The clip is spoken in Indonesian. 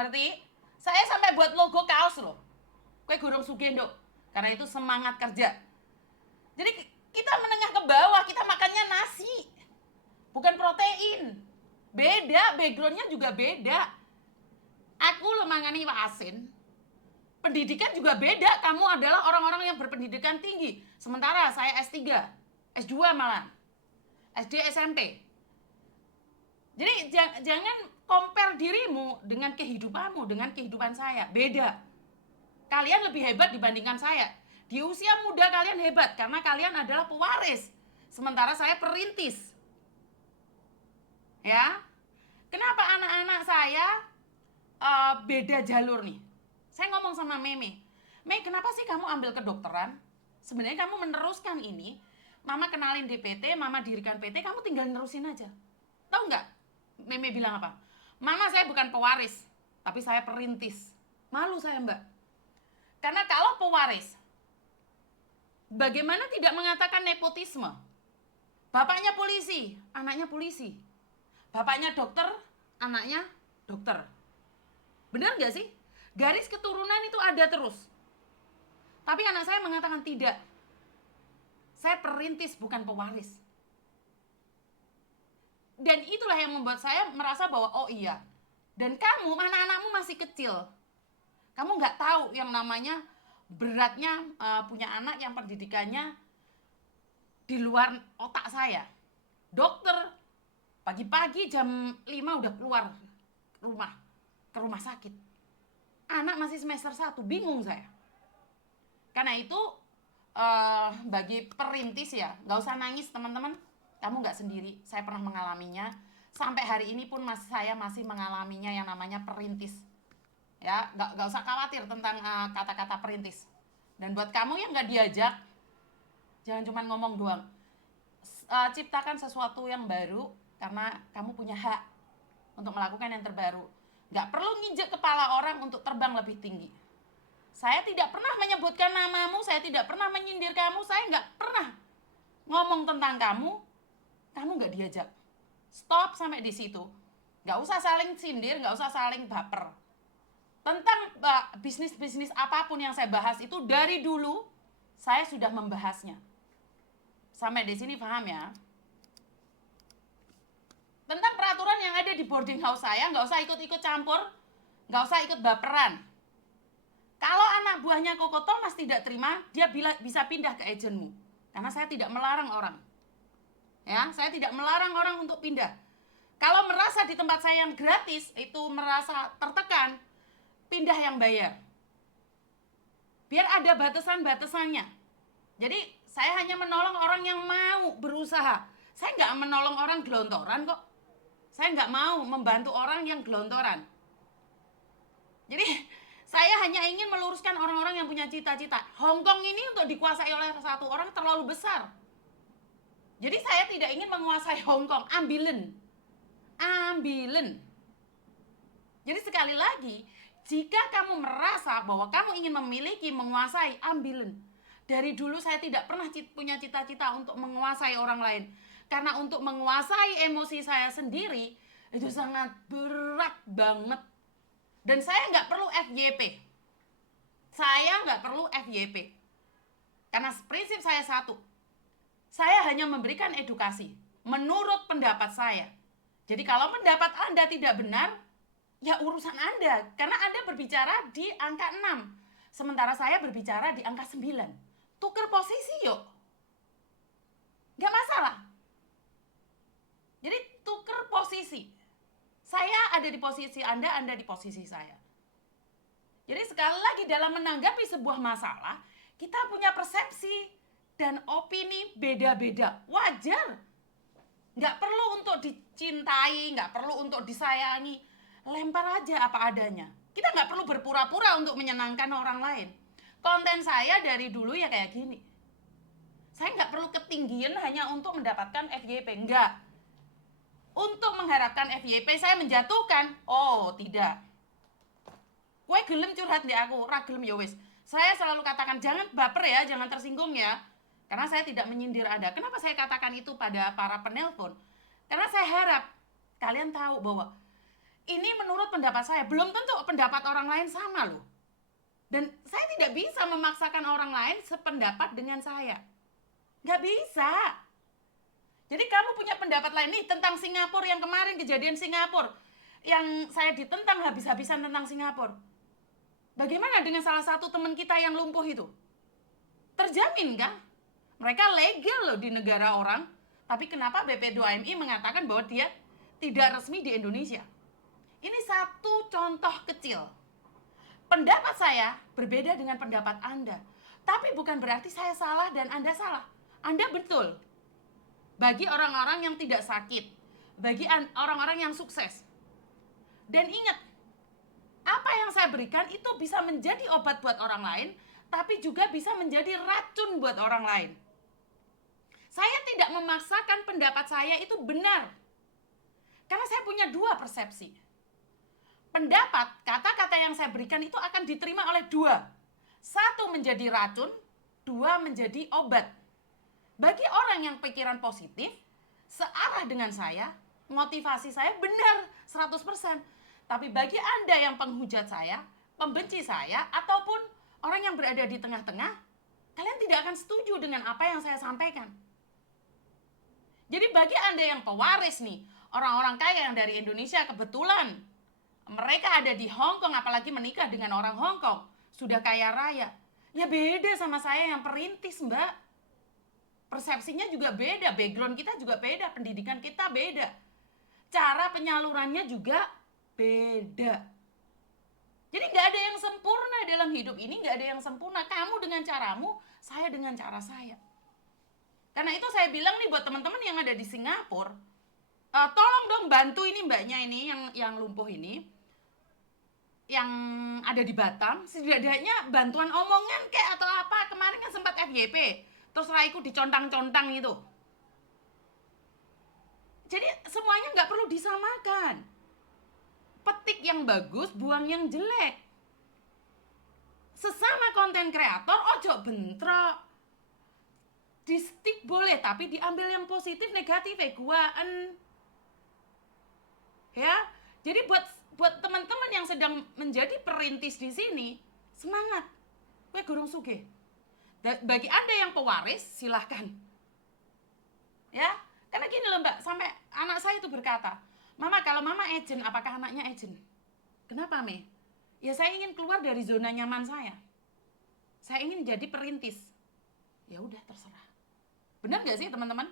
Ngerti? Saya sampai buat logo kaos loh. Kue gurung sugih, Nduk. Karena itu semangat kerja. Jadi kita menengah ke bawah, kita makannya nasi. Bukan protein. Beda, backgroundnya juga beda. Aku lo mangani iwak asin. Pendidikan juga beda. Kamu adalah orang-orang yang berpendidikan tinggi. Sementara saya S3, S2 malah. SD, SMP. Jadi jangan compare dirimu dengan kehidupanmu, dengan kehidupan saya. Beda. Kalian lebih hebat dibandingkan saya. Di usia muda kalian hebat karena kalian adalah pewaris. Sementara saya perintis. Ya. Kenapa anak-anak saya beda jalur nih? Saya ngomong sama Meme. Kenapa sih kamu ambil kedokteran? Sebenarnya kamu meneruskan ini. Mama kenalin DPT, Mama dirikan PT, kamu tinggal nerusin aja. Tahu nggak? Meme bilang apa? Mama, saya bukan pewaris, tapi saya perintis. Malu saya, Mbak. Karena kalau pewaris, bagaimana tidak mengatakan nepotisme? Bapaknya polisi, anaknya polisi. Bapaknya dokter, anaknya dokter. Benar nggak sih? Garis keturunan itu ada terus. Tapi anak saya mengatakan tidak. Saya perintis, bukan pewaris. Dan itulah yang membuat saya merasa bahwa oh iya. Dan kamu, anak-anakmu masih kecil. Kamu nggak tahu yang namanya beratnya punya anak yang pendidikannya di luar otak saya. Dokter, pagi-pagi jam 5 udah keluar ke rumah sakit. Anak masih semester 1, bingung saya. Karena itu bagi perintis ya, nggak usah nangis teman-teman. Kamu nggak sendiri, saya pernah mengalaminya. Sampai hari ini pun saya masih mengalaminya yang namanya perintis. Ya, nggak usah khawatir tentang kata-kata perintis. Dan buat kamu yang nggak diajak, jangan cuma ngomong doang. Ciptakan sesuatu yang baru karena kamu punya hak untuk melakukan yang terbaru. Nggak perlu nginjek kepala orang untuk terbang lebih tinggi. Saya tidak pernah menyebutkan namamu, saya tidak pernah menyindir kamu, saya nggak pernah ngomong tentang kamu. Kamu nggak diajak. Stop sampai di situ. Nggak usah saling sindir, nggak usah saling baper. Tentang bisnis-bisnis apapun yang saya bahas itu dari dulu saya sudah membahasnya. Sampai di sini paham ya? Tentang peraturan yang ada di boarding house saya, nggak usah ikut-ikut campur, nggak usah ikut baperan. Kalau anak buahnya Koko Thomas tidak terima, dia bisa pindah ke agenmu. Karena saya tidak melarang orang. Ya, saya tidak melarang orang untuk pindah. Kalau merasa di tempat saya yang gratis itu merasa tertekan, pindah yang bayar. Biar ada batasan-batasannya. Jadi saya hanya menolong orang yang mau berusaha. Saya nggak menolong orang gelontoran kok. Saya nggak mau membantu orang yang gelontoran. Jadi saya hanya ingin meluruskan orang-orang yang punya cita-cita. Hong Kong ini untuk dikuasai oleh satu orang terlalu besar. Jadi saya tidak ingin menguasai Hong Kong, ambilen. Jadi sekali lagi, jika kamu merasa bahwa kamu ingin memiliki, menguasai, ambilen. Dari dulu saya tidak pernah punya cita-cita untuk menguasai orang lain. Karena untuk menguasai emosi saya sendiri, itu sangat berat banget. Dan saya nggak perlu FYP. Saya nggak perlu FYP. Karena prinsip saya satu. Saya hanya memberikan edukasi menurut pendapat saya. Jadi kalau pendapat Anda tidak benar, ya urusan Anda. Karena Anda berbicara di angka 6. Sementara saya berbicara di angka 9. Tuker posisi yuk. Nggak masalah. Jadi tuker posisi. Saya ada di posisi Anda di posisi saya. Jadi sekali lagi dalam menanggapi sebuah masalah, kita punya persepsi dan opini beda-beda. Wajar. Nggak perlu untuk dicintai, nggak perlu untuk disayangi. Lempar aja apa adanya. Kita nggak perlu berpura-pura untuk menyenangkan orang lain. Konten saya dari dulu ya kayak gini. Saya nggak perlu ketinggian hanya untuk mendapatkan FYP. Nggak. Untuk mengharapkan FYP saya menjatuhkan. Oh, tidak. Kue gelem curhat di aku, ra gelem ya wis. Saya selalu katakan jangan baper ya, jangan tersinggung ya. Karena saya tidak menyindir Anda. Kenapa saya katakan itu pada para penelpon? Karena saya harap kalian tahu bahwa Ini menurut pendapat saya, belum tentu pendapat orang lain sama loh. Dan saya tidak bisa memaksakan orang lain sependapat dengan saya. Nggak bisa. Jadi kamu punya pendapat lain nih tentang Singapura yang kemarin kejadian Singapura. Yang saya ditentang habis-habisan tentang Singapura. Bagaimana dengan salah satu teman kita yang lumpuh itu? Terjamin kan? Mereka legal loh di negara orang. Tapi kenapa BP2MI mengatakan bahwa dia tidak resmi di Indonesia? Ini satu contoh kecil. Pendapat saya berbeda dengan pendapat Anda. Tapi bukan berarti saya salah dan Anda salah. Anda betul. Bagi orang-orang yang tidak sakit. Bagi orang-orang yang sukses. Dan ingat, apa yang saya berikan itu bisa menjadi obat buat orang lain, tapi juga bisa menjadi racun buat orang lain. Saya tidak memaksakan pendapat saya itu benar. Karena saya punya dua persepsi. Pendapat, kata-kata yang saya berikan itu akan diterima oleh dua. Satu menjadi racun, dua menjadi obat. Bagi orang yang pikiran positif, searah dengan saya, motivasi saya benar 100%. Tapi bagi Anda yang penghujat saya, pembenci saya, ataupun orang yang berada di tengah-tengah, kalian tidak akan setuju dengan apa yang saya sampaikan. Jadi bagi Anda yang pewaris nih, orang-orang kaya yang dari Indonesia kebetulan, mereka ada di Hong Kong, apalagi menikah dengan orang Hong Kong, sudah kaya raya. Ya beda sama saya yang perintis, Mbak. Persepsinya juga beda, background kita juga beda, pendidikan kita beda. Cara penyalurannya juga beda. Jadi nggak ada yang sempurna dalam hidup ini, nggak ada yang sempurna. Kamu dengan caramu, saya dengan cara saya. Karena itu saya bilang nih buat teman-teman yang ada di Singapura, tolong dong bantu ini mbaknya ini yang lumpuh ini, yang ada di Batam, setidaknya bantuan omongan kayak atau apa. Kemarin kan sempat FYP, terus Raiku dicontang-contang itu. Jadi semuanya nggak perlu disamakan. Petik yang bagus, buang yang jelek. Sesama konten kreator, ojo bentrok. Di stick boleh, tapi diambil yang positif, negatif, guaan. Ya, jadi buat teman-teman yang sedang menjadi perintis di sini, semangat. Kowe gorong sugih. Bagi Anda yang pewaris, silahkan. Ya, karena gini loh Mbak, sampai anak saya itu berkata, Mama, kalau Mama agent, apakah anaknya agent? Kenapa, Me? Ya saya ingin keluar dari zona nyaman saya. Saya ingin jadi perintis. Ya udah terserah. Benar nggak sih teman-teman?